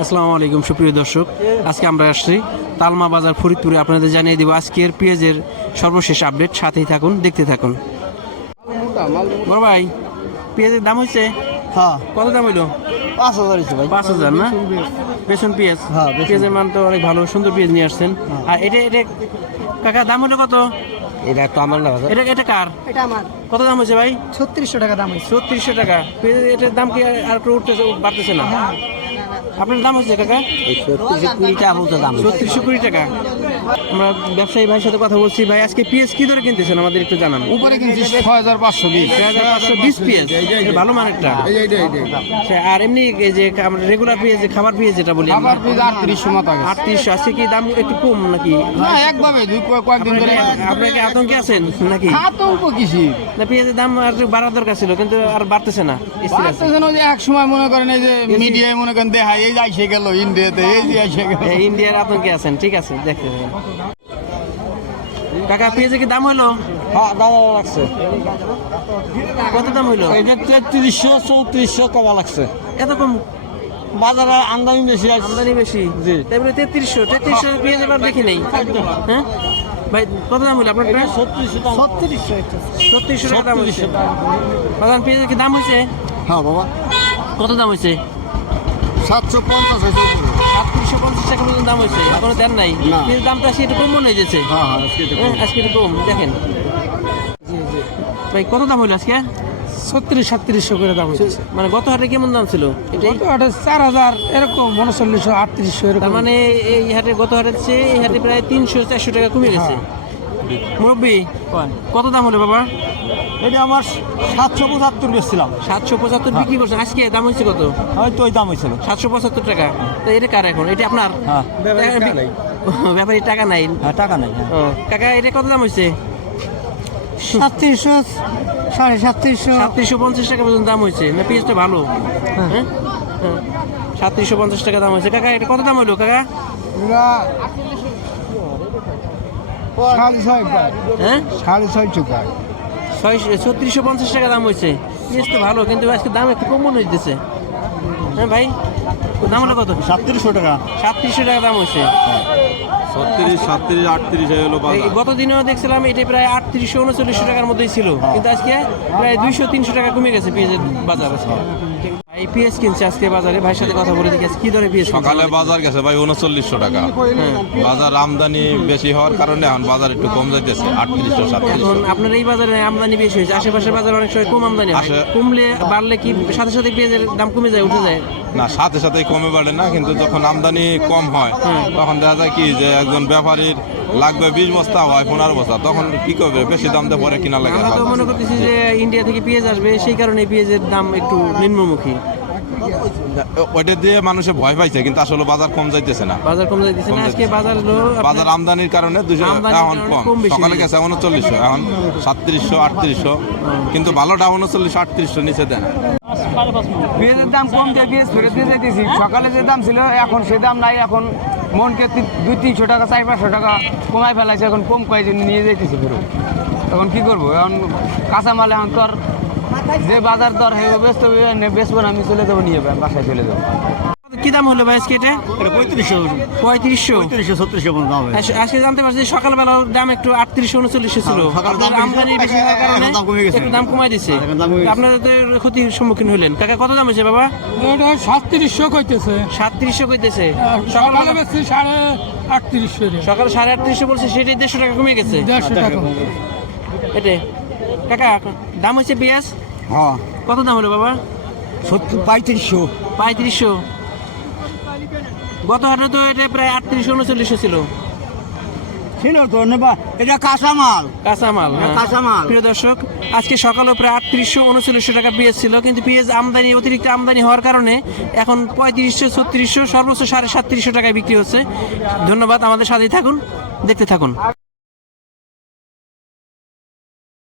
আসসালামু আলাইকুম সুপ্রিয় দর্শক। আজকে আমরা আসছি তালমা বাজার ফরিদপুরে। আপনাদের জানিয়ে দিব আজকের পেঁয়াজের সর্বশেষ আপডেট। সাথেই থাকুন দেখতে থাকুন। বড় ভাই পেঁয়াজের দাম হয়েছে হ্যাঁ। কত দাম হইল? পাঁচ হাজার হয়েছে ভাই। পাঁচ হাজার না? বেসন পেঁয়াজ। হ্যাঁ, পেঁয়াজের মান তো অনেক ভালো সুন্দর পেঁয়াজ নিয়ে আসছেন। আর এটা এটা কাকা দাম হলো কত? এটা তো আমার না এটা এটা কার? এটা আমার। কত দাম হয়েছে ভাই? ছত্রিশশো টাকা দাম হয়েছে ছত্রিশশো টাকা। পেঁয়াজের এটার দাম কি আর- আর একটু উঠতেছে বাড়তেছে না? আপনার দাম হচ্ছে কাকা? কুড়ি টাকা বলতে দাম ছত্রিশশো কুড়ি টাকা। আমরা ব্যবসায়ী ভাইয়ের সাথে কথা বলছি। ভাই আজকে পিএস কি ধরে কিনতেছেন? আমাদের একটু জানান। উপরে কিনছি ছয় হাজার পাঁচশো বিশ ছয় হাজার পাঁচশো বিশ। পিএস ভালো মানেরটা আর এমনি যে রেগুলার পিএস যে খাবার পিএস যেটা বলি আটত্রিশশো মতো আটত্রিশশো। আজকে কি দাম একটু কম নাকি? না একভাবে দুই কয়েকদিন ধরে আপনার কি আতঙ্কে আছেন নাকি? আতঙ্ক কিসি না পেঁয়াজের দাম আর বাড়ার দরকার ছিল কিন্তু আর বাড়তেছে না। বাড়তেছে না যে এক সময় মনে করেন এই যে মিডিয়ায় মনে করেন দেখায় এই যে গেল ইন্ডিয়াতে এই যে এসে গেল। ইন্ডিয়ার আতঙ্কে আছেন ঠিক আছে দেখতে। কাকা পেঁয়াজের কি দাম হলো হ্যাঁ দাদা লাগছে। কত দাম হইল? এটা তেত্রিশশো চৌত্রিশশো কমা লাগছে। এত কম? বাজারে আমদানি বেশি আছে আমদানি বেশি? জি। তারপরে তেত্রিশশো তেত্রিশশো পেঁয়াজ এবার দেখি নেই। হ্যাঁ? ভাই কত দাম হলো আপনার ছত্রিশশো ছত্রিশশো ছত্রিশশো টাকা দাম হয়েছে বাগান পেঁয়াজের কি দাম হয়েছে হ্যাঁ বাবা। কত দাম হয়েছে সাতশো পঞ্চাশ হয়েছে সাতত্রিশশো পঞ্চাশ টাকা পর্যন্ত দাম হয়েছে এখনও দেন নাই। পেঁয়াজের দামটা আজকে একটু কম মনে হয়েছে হ্যাঁ হ্যাঁ আজকে এটা হ্যাঁ, আজকে একটু কম দেখেন। ভাই কত দাম হলো আজকে? ছত্রিশ সাতত্রিশশো করে দাম হয়েছে মানে গত হাটে কেমন দাম ছিল? ওটা চার হাজার এরকম উনচল্লিশশো আটত্রিশশো এরকম। মানে এই হাটে গত হাটের চেয়ে এই হাটে প্রায় তিনশো চারশো টাকা কমে গেছে। মুরব্বী কত দাম হলো বাবা? এটা আমার সাতশো পঁচাত্তর বেচছিলাম। সাতশো পঁচাত্তর বিক্রি করছেন। আজকে দাম হচ্ছে কত? হয়তো ওই দাম হয়েছিল সাতশো পঁচাত্তর টাকা। তো এটা কার এখন? এটা আপনার? হ্যাঁ। ব্যাপারী টাকা নাই। হ্যাঁ টাকা নাই ও, কাকা এটা কত দাম হচ্ছে সাতত্রিশশো সাড়ে সাতত্রিশশো। সাতত্রিশশো পঞ্চাশ টাকা পর্যন্ত দাম হয়েছে। না পিসটা ভালো। হ্যাঁ। হ্যাঁ। সাতত্রিশশো পঞ্চাশ টাকা দাম হয়েছে। কাকা এটা কত দাম হলো কাকা? সাড়ে ছয় হ্যাঁ? সাড়ে ছয় টাকা। ছয় ছত্রিশশো পঞ্চাশ টাকা দাম হয়েছে। পিস তো ভালো কিন্তু আজকে দাম একটু কম মনে হইতেছে। হ্যাঁ ভাই দাম হলো কত? সাতত্রিশশো টাকা। সাতত্রিশশো টাকা দাম হয়েছে। ছত্রিশ সাতত্রিশ আটত্রিশ হলো গত দিনেও দেখছিলাম এটা প্রায় আটত্রিশশো উনচল্লিশশো টাকার মধ্যেই ছিল। কিন্তু আজকে প্রায় দুইশো তিনশো টাকা কমে গেছে পেঁয়াজের বাজার আজকে। এই কিনছে আজকে বাজারে। ভাইয়ের সাথে কথা বলে দেখি কি পেঁয়াজ কিনছে? সকালে বাজার গেছে ভাই উনচল্লিশশো টাকা। বাজার আমদানি বেশি হওয়ার কারণে এখন বাজার একটু কম যাইতেছে আটত্রিশশো সাতত্রিশশো। আপনার এই বাজারে আমদানি বেশি হয়েছে আশেপাশের বাজারে অনেক সময় কম আমদানি হয়। আসে- কমলে বাড়লে কি সাথে সাথে পেঁয়াজের দাম কমে যায় উঠে যায়? না সাথে সাথে কমে বাড়ে না কিন্তু যখন আমদানি কম হয়। তখন দেখা যায় কি যে একজন ব্যাপারীর লাগবে বিশ বস্তা হয় পনেরো বস্তা। তখন কি করবে? বেশি দাম দিয়ে পরে কিনা লাগে আমরা তো মনে করতেছি যে ইন্ডিয়া থেকে পেঁয়াজ আসবে সেই কারণে পেঁয়াজের দাম একটু নিম্নমুখী। ওইটা দিয়ে মানুষে ভয় পাইছে কিন্তু আসলে বাজার কম যাইতেছে না। বাজার কম যাইতেছে না। আজকে বাজার বাজার আমদানির কারণে দুশো এখন কম। সকালে গেছে উনচল্লিশশো এখন সাতত্রিশশো আটত্রিশশো। কিন্তু ভালোটা উনচল্লিশশো আটত্রিশশো নিচে দেয় না পেঁয়াজের দাম কম পেঁয়াজ ফেরত দিয়ে যাইতেছি। সকালে যে দাম ছিল এখন সে দাম নাই এখন মনকে দুই তিনশো টাকা, চার পাঁচশো টাকা কমাই ফেলাইছে, এখন কম কয়েকজন নিয়ে যেতেছে পুরো। এখন কি করব? এখন কাঁচামাল এখন তোর যে বাজার দর হয়ে ব্যস্ত হবে বেচবো না, আমি চলে যাব নিয়ে বাসায় চলে যাব। দাম হলো ভাই আজকে এটা? এটা পঁয়ত্রিশশো। পঁয়ত্রিশশো? পঁয়ত্রিশশো ছত্রিশশো দাম আজকে জানতে পারছি যে সকালবেলা দাম একটু আটত্রিশশো উনচল্লিশশো ছিল। হ্যাঁ, দাম আপনার আমদানি বেশি হওয়ার কারণে দাম একটু দাম কমাই দিচ্ছে। আপনারা তো ক্ষতির সম্মুখীন হলেন। কাকা কত দাম হয়েছে বাবা? এটা সাতত্রিশশো কইতেছে। সাতত্রিশশো কইতেছে। সকালে বেশি সাড়ে আটত্রিশশো সকালে সাড়ে আটত্রিশশো বলছে সেটাই দেড়শো টাকা কমে গেছে। দেড়শো টাকা। এটাই। কাকা দাম হয়েছে পেঁয়াজ? হ্যাঁ। কত দাম হলো বাবা? সত্তর পঁয়ত্রিশশো। পঁয়ত্রিশশো। গত হাটে তো এটা প্রায় আটত্রিশ উনচল্লিশশো ছিল ছিল তো নেবা এটা কাঁচামাল কাঁচামাল হ্যাঁ। কাঁচামাল। প্রিয় দর্শক আজকে সকালে প্রায় আটত্রিশশো উনচল্লিশশো টাকা পেঁয়াজ ছিল কিন্তু পেঁয়াজ আমদানি অতিরিক্ত আমদানি হওয়ার কারণে এখন পঁয়ত্রিশশো ছত্রিশশো সর্বোচ্চ সাড়ে সাতত্রিশশো টাকায় বিক্রি হচ্ছে ধন্যবাদ আমাদের সাথেই থাকুন দেখতে থাকুন